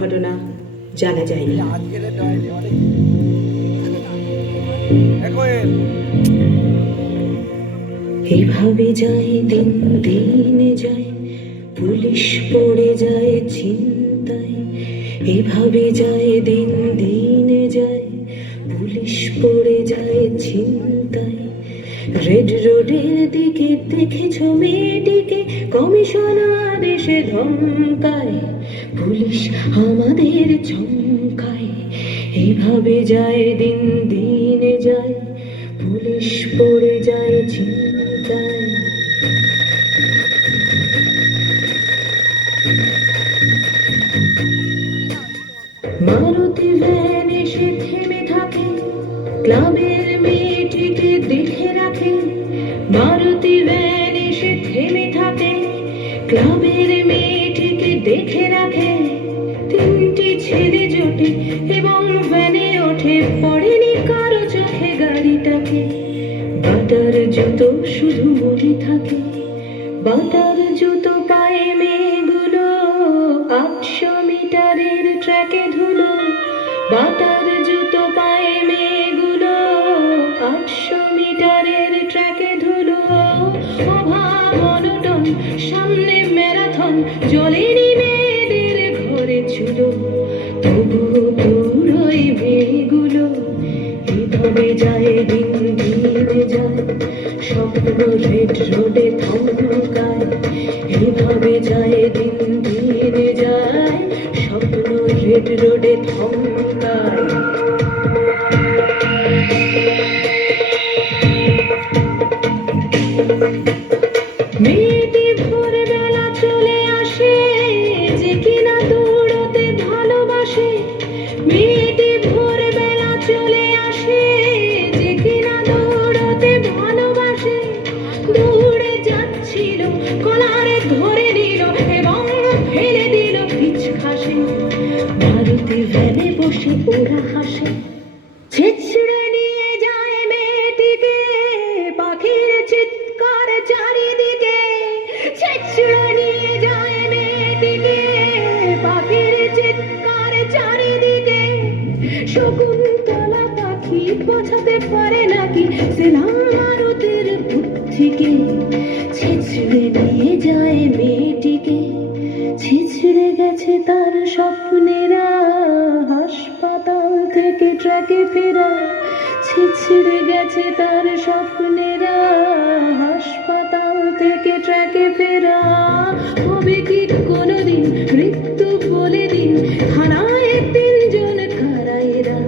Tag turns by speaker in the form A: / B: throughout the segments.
A: ঘটনা জানা যায়নি। এভাবে যায়, দিন দিন যায়, পুলিশ পড়ে যায় চিন্তায়। এভাবে যায়, দিন দিন যায়, পুলিশ পড়ে যায় চিন্তায়। রেড রোডের দিকে দেখেছ মেয়েটিকে, কমিশনার এসে ধমকায়। পুলিশ আমাদের চমকায়, এভাবে যায়, দিন দিন যায়, পুলিশ পড়ে যায় চিন্তায়। মারুতি ভ্যান এসে থেমে থাকে, ক্লাবের মেয়েটিকে দেখে রাখে। মারুতি ভ্যান এসে থেমে থাকে, ক্লাবের মেয়েটিকে দেখে রাখে, তিনটি ছেলে জোটে এবং ভ্যানে ওঠে, পড়েনি কারও চোখে গাড়িটাকে। জুতো শুধু মরে থাকে জুতো পায়ে মেয়েগুলো আটশো মিটারের ট্র্যাকে ধুলো। বাটার জুতো পায়ে মেয়েগুলো আটশো মিটারের ট্র্যাকে ধুলো। অভাব, অনটন, সামনে ম্যারাথন জলেনি এভাবে যায়, দিন দিন যায়। স্বপ্ন রেড রোডে থমকায়, এভাবে যায়, দিন দিন যায়। স্বপ্ন রেড রোডে থমকায়। মেয়েটি বসে ওরা হাসে। ছেছড়ে নিয়ে যায় মেয়েটিকে, পাখির চিৎকার চারিদিকে। ছেছড়ে নিয়ে যায় মেয়েটিকে, পাখির চিৎকার চারিদিকে। শকুন্তলা পাখি বোঝাতে পারে নাকি সেলাম মারুতির বুদ্ধিকে? ছেছড়ে নিয়ে ট্রাকে ফেরা ছিছড়ে গেছে তার স্বপ্নেরা, হাসপাতাল থেকে ট্রাকে ফেরা। হবে কি কোনোদিন মৃত্যু বলে দিন থানায় তিনজন কারাইরা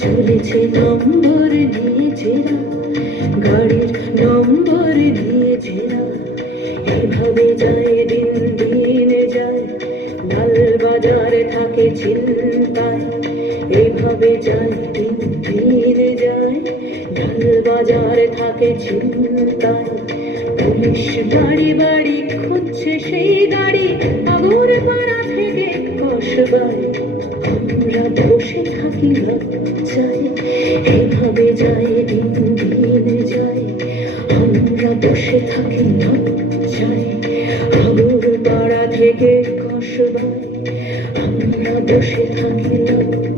A: চলেছে নম্বর নিয়েছেরা, গাড়ির নম্বর দিয়েছেরা এভাবে যায়, দিন দিন যায় লাল বাজারে থাকে চিন্তায় যায়, দিন দিন যায়। লাল বাজার থাকে চিন্তায়। পুলিশ বাড়ি বাড়ি খুঁজছে সেই গাড়ি আগর পাড়া থেকে কসবায় আমরা বসে থাকি লজ্জায়। এভাবে যায়, দিন দিন যায়। আমরা বসে থাকি লজ্জায়। আগর পাড়া থেকে কসবায় আমরা বসে থাকি লজ্জায়।